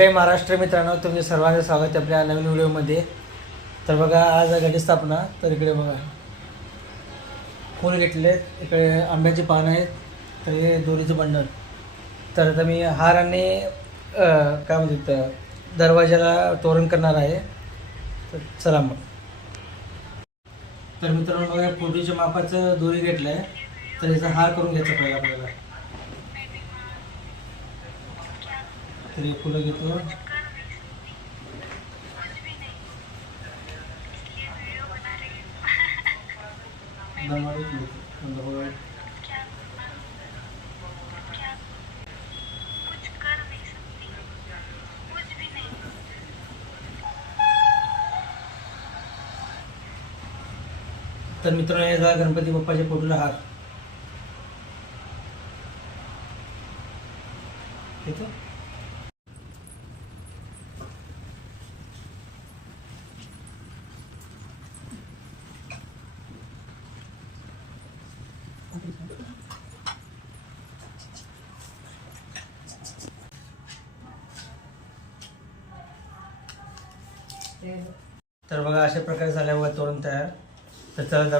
जय महाराष्ट्र मित्रांनो तुमचे सर्वांचे स्वागत आहे आपल्या नवीन व्हिडिओमध्ये. तर बघा आज आहे घटस्थापना तर इकडे बघा. फूल घेतले इकडे आंब्याची पानं आहेत तर हे दोरीचं बंडल. तर आता मी हार आणि काय म्हणतात दरवाजाला तोरण करणार आहे. तर चला मग. तर मित्रांनो बघा फोटोच्या मापाचं दोरी घेतलं आहे तर याचा हार करून घ्यायचा पहिला आपल्याला. तर हे फुलं घेतो तर मित्रांनो याचा गणपती बाप्पाच्या फोटोला हार. येतो? तर बघा अशा प्रकारे झाल्यावर तोरण तयार. तर चला